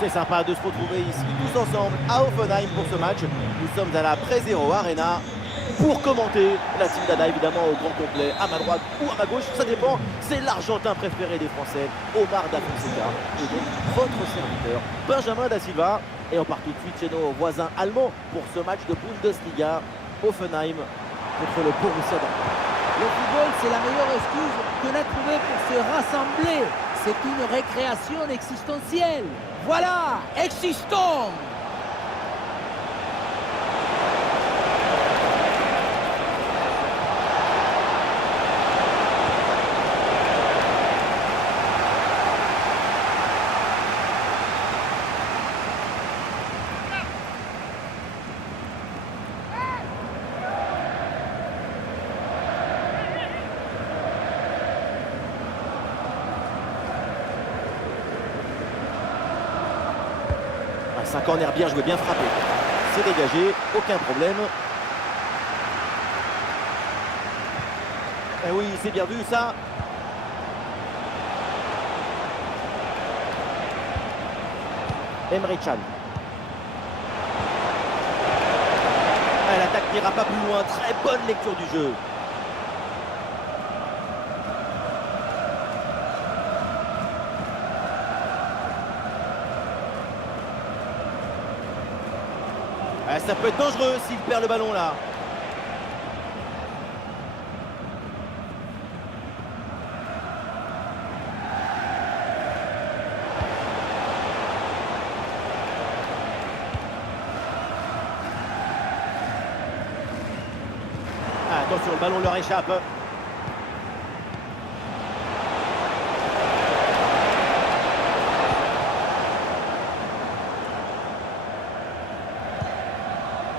C'est sympa de se retrouver ici tous ensemble à Offenheim pour ce match. Nous sommes à la Prezero Arena pour commenter la team d'Ada, évidemment au grand complet, à ma droite ou à ma gauche, ça dépend. C'est l'Argentin préféré des Français, Omar Da Fonseca, et donc votre serviteur, Benjamin Da Silva. Et on part tout de suite chez nos voisins allemands pour ce match de Bundesliga, Offenheim contre le Borussia Dortmund. Le football, c'est la meilleure excuse qu'on a trouvée pour se rassembler. C'est une récréation existentielle. Voilà, existons! C'est un corner bien joué, bien frappé. C'est dégagé, aucun problème. Eh oui, c'est bien vu ça. Emre Can. Ah, l'attaque n'ira pas plus loin. Très bonne lecture du jeu. Ah, ça peut être dangereux s'il perd le ballon là. Ah, attention, le ballon leur échappe.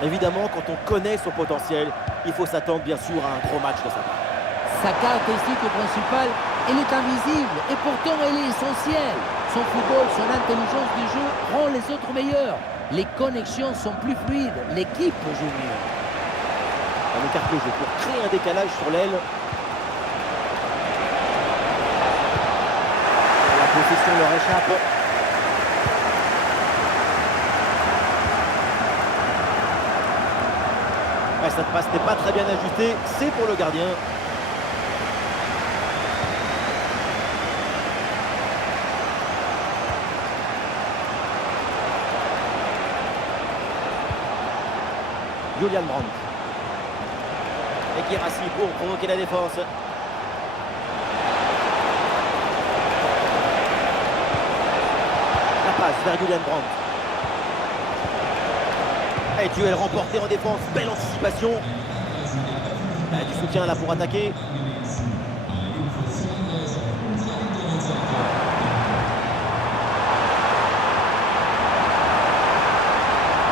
Évidemment, quand on connaît son potentiel, il faut s'attendre bien sûr à un gros match de sa part. Sa caractéristique principale, elle est invisible et pourtant elle est essentielle. Son football, son intelligence du jeu rend les autres meilleurs. Les connexions sont plus fluides, l'équipe joue mieux. On écarte le jeu pour créer un décalage sur l'aile. La possession leur échappe. Ouais, cette passe n'est pas très bien ajustée, c'est pour le gardien. Julian Brandt. Et Guirassy pour provoquer la défense. La passe vers Julian Brandt. Et duel remporté en défense, belle anticipation. Du soutien là pour attaquer.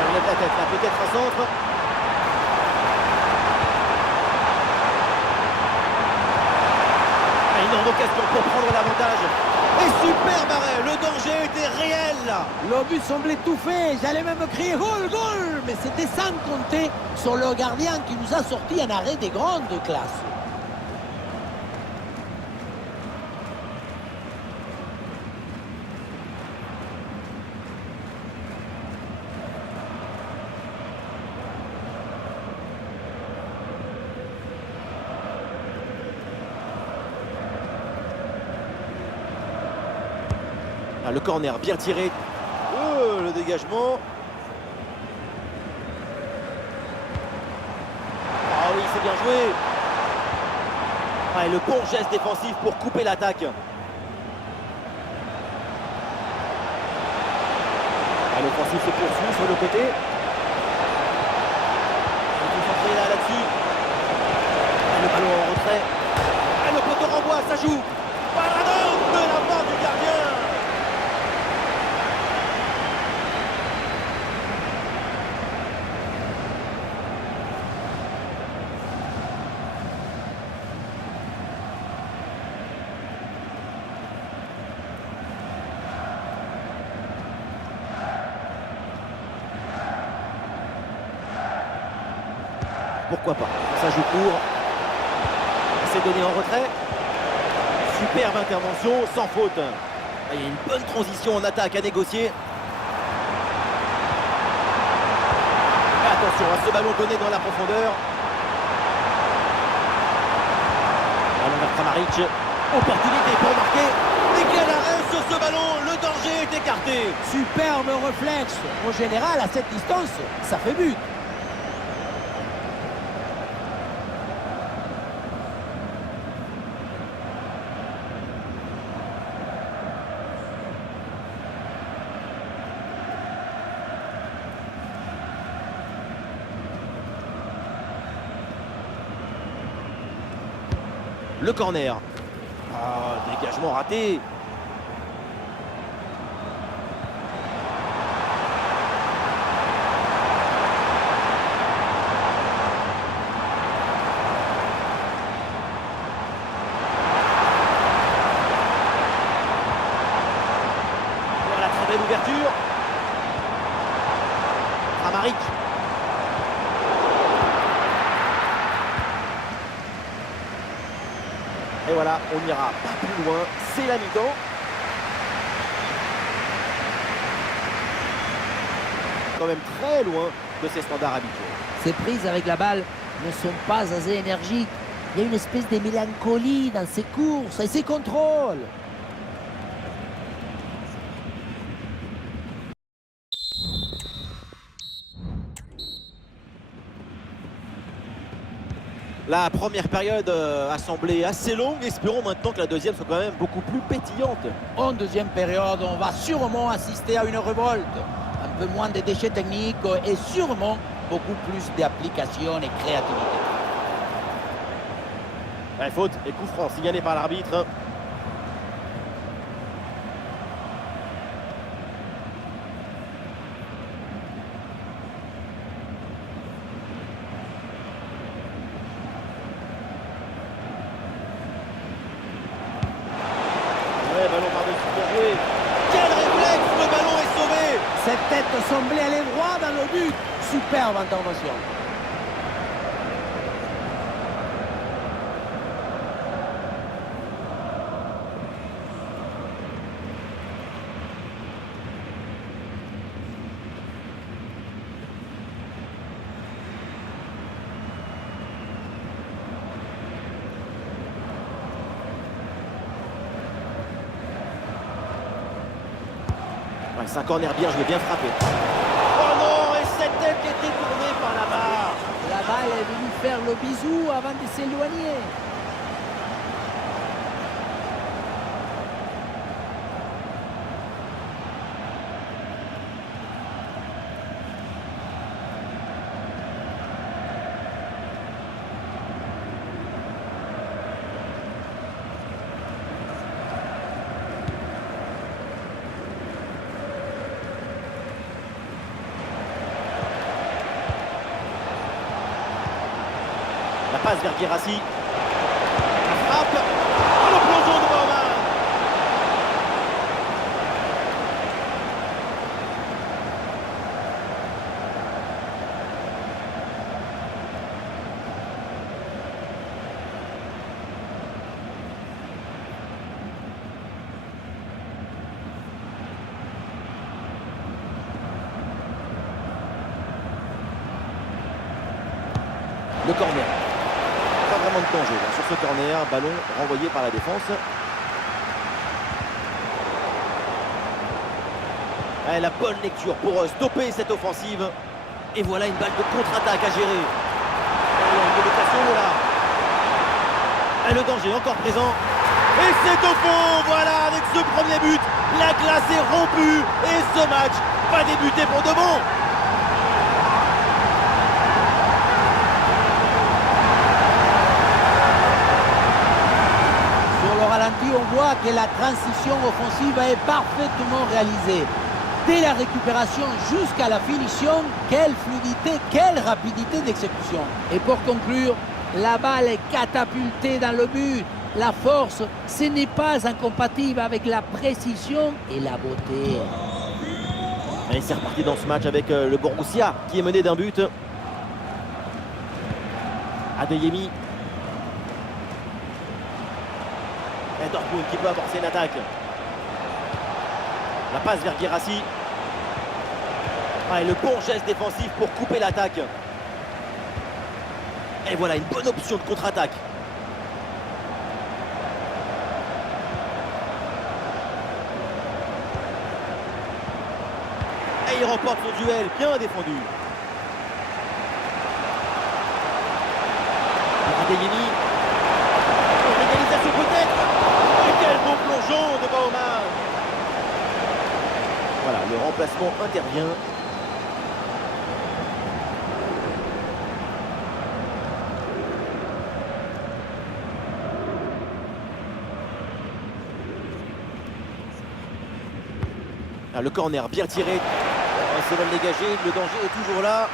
On lève la tête là, peut-être un centre. Énorme occasion pour prendre l'avantage. Et superbe arrêt, le danger était réel là. Le but semblait tout fait, j'allais même crier goal, goal, mais c'était sans compter sur le gardien qui nous a sorti un arrêt des grandes classes. Ah, le corner bien tiré. Le dégagement. Ah oui, c'est bien joué. Ah, et le bon geste défensif pour couper l'attaque. Ah, l'offensive se poursuit sur le côté. Il faut centrer là-dessus. Ah, le ballon en retrait. Ah, le poteau renvoie, ça joue. Parado de la part du gardien. Pourquoi pas? Ça joue court. C'est donné en retrait. Superbe intervention, sans faute. Il y a une bonne transition en attaque à négocier. Attention, à ce ballon donné dans la profondeur. Ballon vers Kramaric. Opportunité pour marquer. Et quel arrêt sur ce ballon. Le danger est écarté. Superbe réflexe. En général, à cette distance, ça fait but. Le corner. Ah, dégagement raté. Voilà, très belle ouverture. Kramaric. Et voilà, on n'ira pas plus loin, c'est la mi-temps. Quand même très loin de ses standards habituels. Ses prises avec la balle ne sont pas assez énergiques. Il y a une espèce de mélancolie dans ses courses et ses contrôles. La première période a semblé assez longue. Espérons maintenant que la deuxième soit quand même beaucoup plus pétillante. En deuxième période, on va sûrement assister à une révolte. Un peu moins de déchets techniques et sûrement beaucoup plus d'application et créativité. Ouais, faute et coup franc signalé par l'arbitre. Ouais, ballon par-dessus, bien joué. Quel réflexe, le ballon est sauvé. Cette tête semblait aller droit dans le but. Superbe intervention. Ouais, c'est un corner bien joué, bien frappé. Oh non, et cette tête est détournée par la barre. La balle est venue faire le bisou avant de s'éloigner. La passe vers Guirassy. La frappe. Oh, le plongeon de Baumann. Le corner. Pas vraiment de danger là, sur ce corner. Ballon renvoyé par la défense. Ouais, la bonne lecture pour stopper cette offensive. Et voilà une balle de contre-attaque à gérer. Oh, une provocation là. Et le danger encore présent. Et c'est au fond. Voilà, avec ce premier but, la glace est rompue. Et ce match va débuter pour de bon. On voit que la transition offensive est parfaitement réalisée. Dès la récupération jusqu'à la finition, quelle fluidité, quelle rapidité d'exécution. Et pour conclure, la balle est catapultée dans le but. La force, ce n'est pas incompatible avec la précision et la beauté. Et c'est reparti dans ce match avec le Borussia qui est mené d'un but. Adeyemi. Et Dortmund qui peut amorcer une attaque. La passe vers Guirassy. Ah, et le bon geste défensif pour couper l'attaque. Et voilà une bonne option de contre-attaque. Et il remporte son duel, bien défendu. Adeyemi. L'égalisation peut-être. Et quel beau plongeon de Baumann. Voilà, le remplacement intervient. Ah, le corner bien tiré. C'est mal dégagé, le danger est toujours là.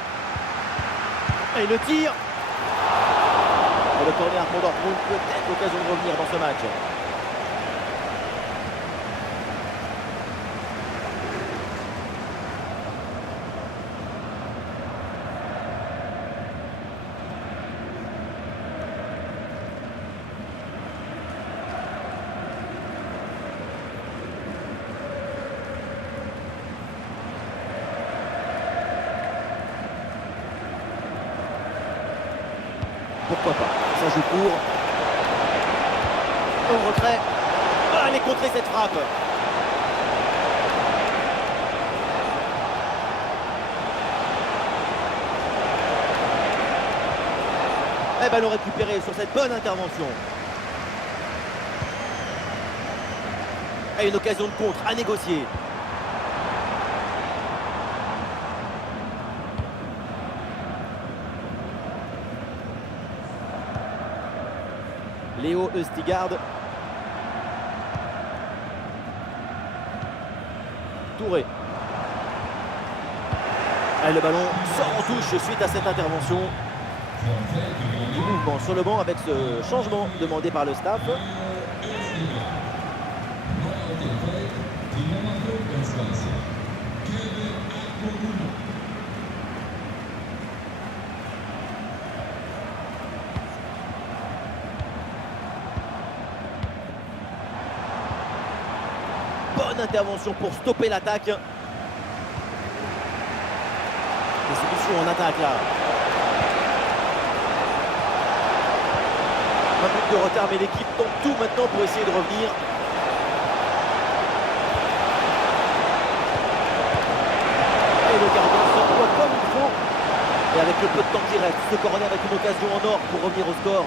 Et le tir. Et le corner pour Dortmund, peut-être l'occasion de revenir dans ce match. Pourquoi pas? Ça joue court. Au retrait. Ah, elle est contrée cette frappe. Et ballon récupéré sur cette bonne intervention. Et une occasion de contre à négocier. Léo Østigard. Touré. Et le ballon sort en touche suite à cette intervention. Du mouvement sur le banc avec ce changement demandé par le staff. Bonne intervention pour stopper l'attaque. Des solutions en attaque là. Un but de retard, mais l'équipe tente tout maintenant pour essayer de revenir. Et le gardien s'emploie comme il faut. Et avec le peu de temps qui reste, ce corner avec une occasion en or pour revenir au score.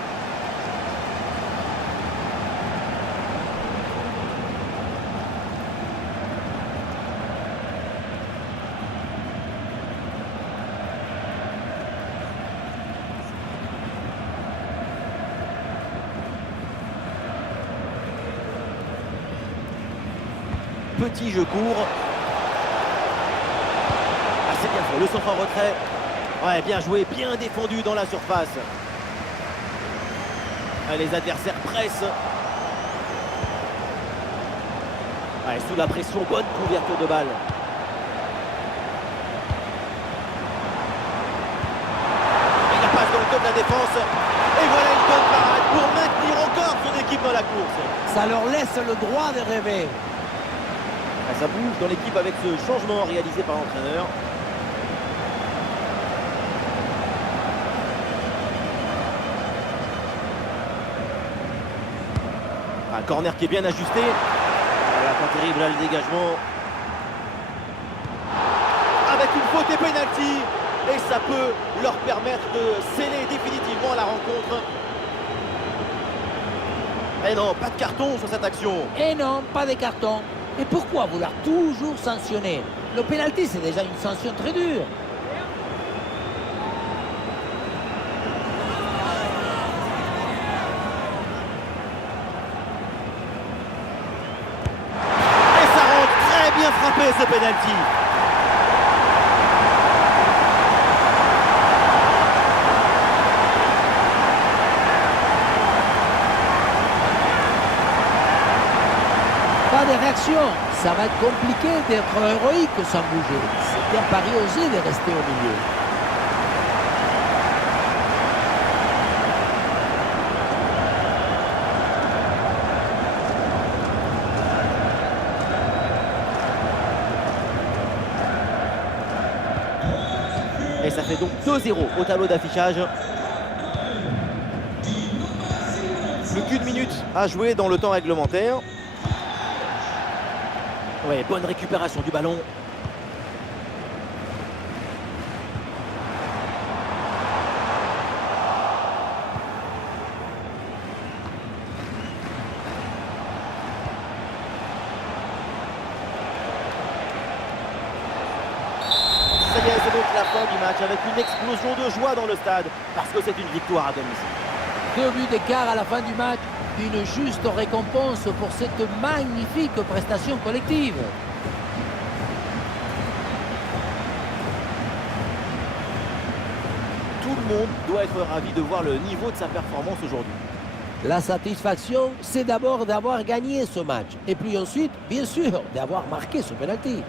Petit jeu court. Ah, c'est bien fait, le centre en retrait. Ouais, bien joué, bien défendu dans la surface. Ah, les adversaires pressent. Ouais, sous la pression, bonne couverture de balle. Et la passe dans le dos de la défense. Et voilà une bonne parade pour maintenir encore son équipe dans la course. Ça leur laisse le droit de rêver. Ça bouge dans l'équipe avec ce changement réalisé par l'entraîneur. Un corner qui est bien ajusté. Voilà, pas terrible là le dégagement. Avec une faute et pénalty. Et ça peut leur permettre de sceller définitivement la rencontre. Et non, pas de carton sur cette action. Et non, pas de carton. Et pourquoi vouloir toujours sanctionner? Le pénalty, c'est déjà une sanction très dure. Et ça rentre très bien frappé ce pénalty. Pas de réaction. Ça va être compliqué d'être héroïque sans bouger. C'est un pari osé de rester au milieu. Et ça fait donc 2-0 au tableau d'affichage. Plus qu'une minute à jouer dans le temps réglementaire. Ouais, bonne récupération du ballon. Ça y est, c'est donc la fin du match avec une explosion de joie dans le stade parce que c'est une victoire à domicile. 2 buts d'écart à la fin du match, une juste récompense pour cette magnifique prestation collective. Tout le monde doit être ravi de voir le niveau de sa performance aujourd'hui. La satisfaction, c'est d'abord d'avoir gagné ce match. Et puis ensuite, bien sûr, d'avoir marqué ce penalty.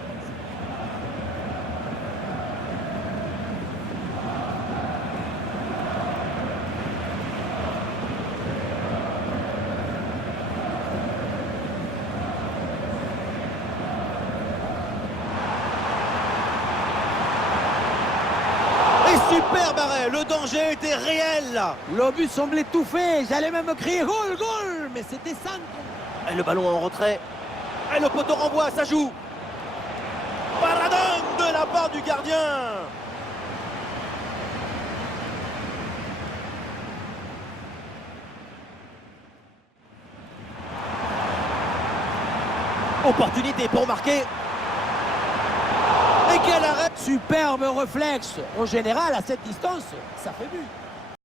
Superbe arrêt, le danger était réel là. Le but semblait tout fait, j'allais même crier goal, goal, mais c'était sans. Et le ballon en retrait. Et le poteau renvoie, ça joue. Paradon de la part du gardien. Opportunité pour marquer. Et quel arrêt! Superbe réflexe. En général, à cette distance, ça fait but.